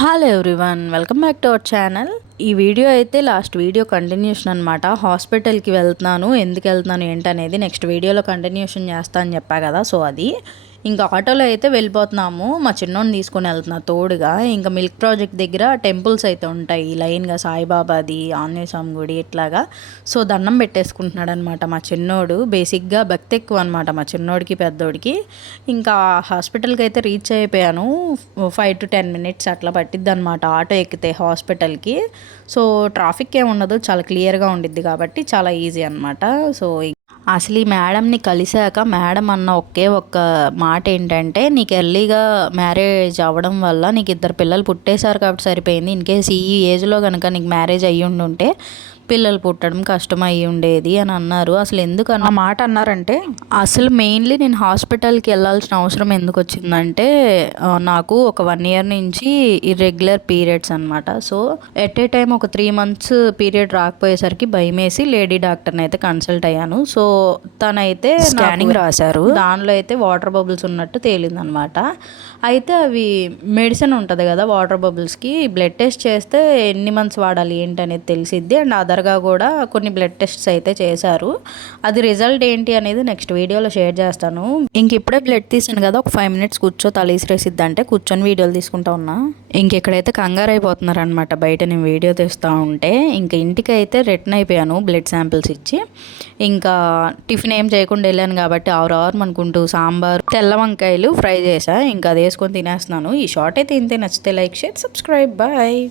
Hello everyone, welcome back to our channel. ఈ video అయితే last video continuation అనమాట. హాస్పిటల్కి వెళ్తున్నాను, ఎందుకు వెళ్తున్నాను ఏంటనేది నెక్స్ట్ వీడియోలో కంటిన్యూషన్ చేస్తా అని చెప్పా కదా. సో అది ఇంకా ఆటోలో అయితే వెళ్ళిపోతున్నాము. మా చిన్నోడిని తీసుకొని వెళ్తున్నా తోడుగా. ఇంకా మిల్క్ ప్రాజెక్ట్ దగ్గర టెంపుల్స్ అయితే ఉంటాయి లైన్గా, సాయిబాబాది, ఆంజనేయ స్వామి గుడి ఇట్లాగా. సో దండం పెట్టేసుకుంటున్నాడు అనమాట మా చిన్నోడు. బేసిక్గా భక్తి ఎక్కువ అనమాట మా చిన్నోడికి పెద్దోడికి. ఇంకా హాస్పిటల్కి అయితే రీచ్ అయిపోయాను. 5 to 10 minutes అట్లా పట్టిద్ది అనమాట ఆటో ఎక్కితే హాస్పిటల్కి. సో ట్రాఫిక్ ఏమి ఉండదు, చాలా క్లియర్గా ఉండిద్ది కాబట్టి చాలా ఈజీ అనమాట. సో అసలు ఈ మేడంని కలిశాక మేడం అన్న ఒకే ఒక్క మాట ఏంటంటే, నీకు ఎర్లీగా మ్యారేజ్ అవ్వడం వల్ల నీకు 2 పిల్లలు పుట్టేశారు కాబట్టి సరిపోయింది. ఇన్కేస్ ఈ ఏజ్లో కనుక నీకు మ్యారేజ్ అయ్యి ఉండుంటే పిల్లలు పుట్టడం కష్టం అయ్యి ఉండేది అని అన్నారు. అసలు ఎందుకు ఆ మాట అన్నారంటే, అసలు మెయిన్లీ నేను హాస్పిటల్కి వెళ్ళాల్సిన అవసరం ఎందుకు వచ్చిందంటే, నాకు ఒక 1 year నుంచి ఇర్రెగ్యులర్ పీరియడ్స్ అనమాట. సో ఎట్ ఏ టైం ఒక 3 months పీరియడ్ రాకపోయేసరికి భయమేసి లేడీ డాక్టర్ని అయితే కన్సల్ట్ అయ్యాను. సో తనైతే స్కానింగ్ రాశారు, దానిలో అయితే వాటర్ బబుల్స్ ఉన్నట్టు తేలిందనమాట. అయితే అవి మెడిసిన్ ఉంటుంది కదా వాటర్ బబుల్స్కి, బ్లడ్ టెస్ట్ చేస్తే ఎన్ని మంత్స్ వాడాలి ఏంటనేది తెలిసిద్ది. అండ్ అదర్గా కూడా కొన్ని బ్లడ్ టెస్ట్స్ అయితే చేశారు. అది రిజల్ట్ ఏంటి అనేది నెక్స్ట్ వీడియోలో షేర్ చేస్తాను. ఇంక ఇప్పుడే బ్లడ్ తీసాను కదా, ఒక 5 minutes కూర్చో తలీసిరేసిద్ది అంటే కూర్చొని వీడియోలు తీసుకుంటా ఉన్నా. ఇంకెక్కడైతే కంగారు అయిపోతున్నారు అనమాట బయట నేను వీడియో తీస్తూ ఉంటే. ఇంకా ఇంటికి అయితే రిటర్న్ అయిపోయాను బ్లడ్ శాంపిల్స్ ఇచ్చి. ఇంకా టిఫిన్ ఏం చేయకుండా వెళ్ళాను కాబట్టి ఆరు అనుకుంటూ సాంబార్, తెల్ల వంకాయలు ఫ్రై చేసా. ఇంకా అది వేసుకొని తినేస్తున్నాను. ఈ షార్ట్ అయితే ఇంతే. నచ్చితే లైక్, షేర్, సబ్స్క్రైబ్. బాయ్.